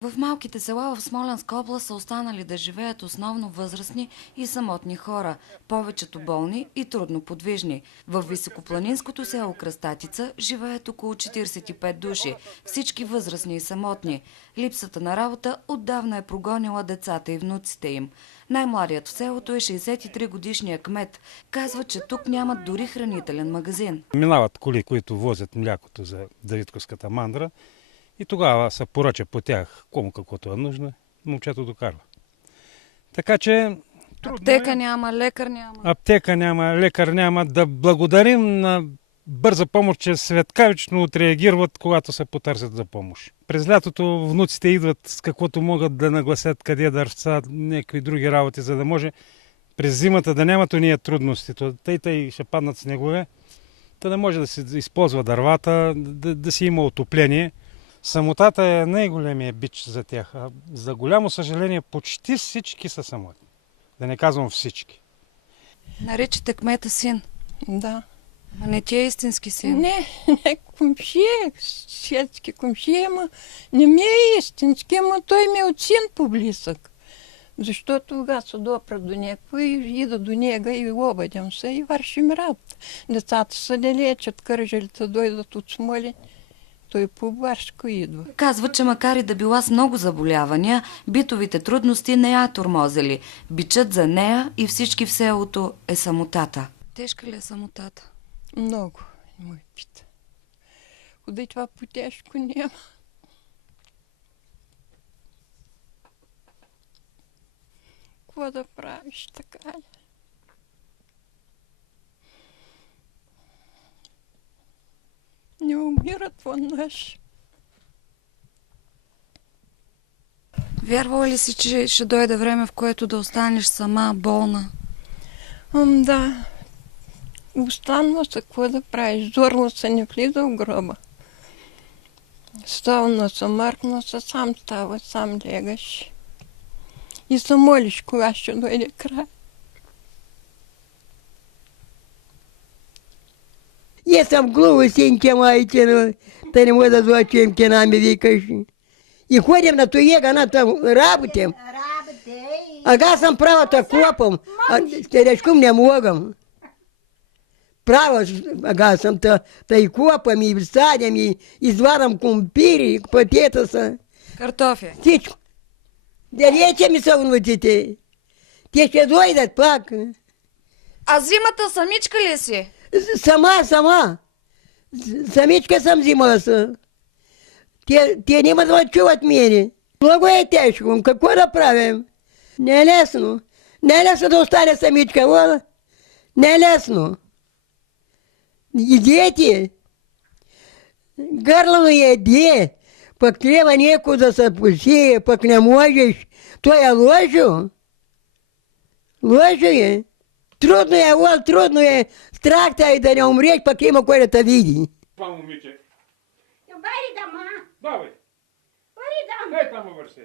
В малките села в Смолянска област са останали да живеят основно възрастни и самотни хора, повечето болни и трудно подвижни. В високопланинското село Кръстатица живеят около 45 души, всички възрастни и самотни. Липсата на работа отдавна е прогонила децата и внуците им. Най-младият в селото е 63-годишния кмет. Казва, че тук нямат дори хранителен магазин. Минават коли, които возят млякото за Давидковската мандра. И тогава се поръча по тях, кому каквото е нужно, момчето докарва. Така че... Аптека няма, лекар няма. Аптека няма, лекар няма. Да благодарим на бърза помощ, че светкавично отреагират, когато се потърсят за помощ. През лятото внуците идват с каквото могат да нагласят, къде да ръчат някакви други работи, за да може през зимата да нямат уния трудности. Тъй ще паднат снегове, да може да се използва дървата, да си има отопление. Самотата е най-големия бич за тях. За голямо съжаление, почти всички са самотни. Да не казвам всички. Наричате кмета син? Да. А не ти е истински син? Не комшия, светски комшия, ама не ми е истински, ама той ми е от син по-близък. Защото тогава се допра до някой, ида до него и обадям се и вършим работа. Децата се не лечат, кържалите дойдат от Смолин. Той по-барско идва. Казва, че макар и да била с много заболявания, битовите трудности не я тормозели. Бичът за нея и всички в селото е самотата. Тежка ли е самотата? Много, мой пита. Куда и това по-тежко няма. Какво да правиш така? Не умират веднъж. Вярвала ли си, че ще дойде време, в което да останеш сама, болна? Да. Останала се, какво да правиш? Зорла се, не влиза в гроба. Ставна се, мъркна се, сам става, сам легаш. И се молиш, кога ще дойде край. Я съм глупо, синке майче, но те не може да злачуем, ке нами викаш. И ходим на туега, на там работим. Ага съм правата копам, а телешком не могам. Права, ага съм та и копам, и садям, и изварам кумпири, пътета са. Картофи. Всичко. Далече ми са внуците. Те ще дойдат пак. А зимата самичка ли си? Сама. Самичка съм взимала се. Те няма да чуват мене. Много е тежко. Какво да правим? Не е лесно. Не е лесно да остане самичка. Вода. Не е лесно. И дети. Гърло еде. Пък трябва някой да се посие, пък не можеш. Той е лошо. Лошо е. Трудно е, трудно е. Страх и да не умреш, пък има кой да те види. Това момиче. Бери да ма. Давай. Бери да. Дай там върши.